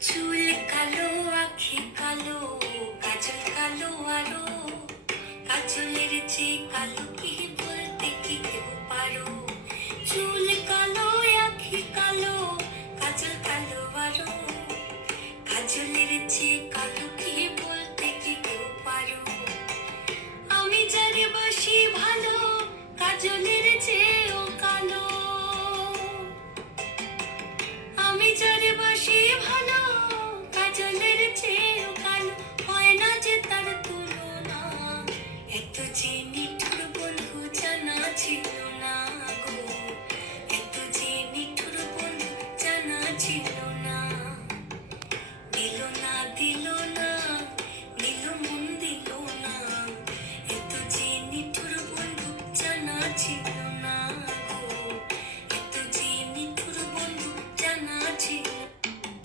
চুল কালো, আঁখি কালো, কাজল কালো আরো, কাজলের চেয়ে কালো কি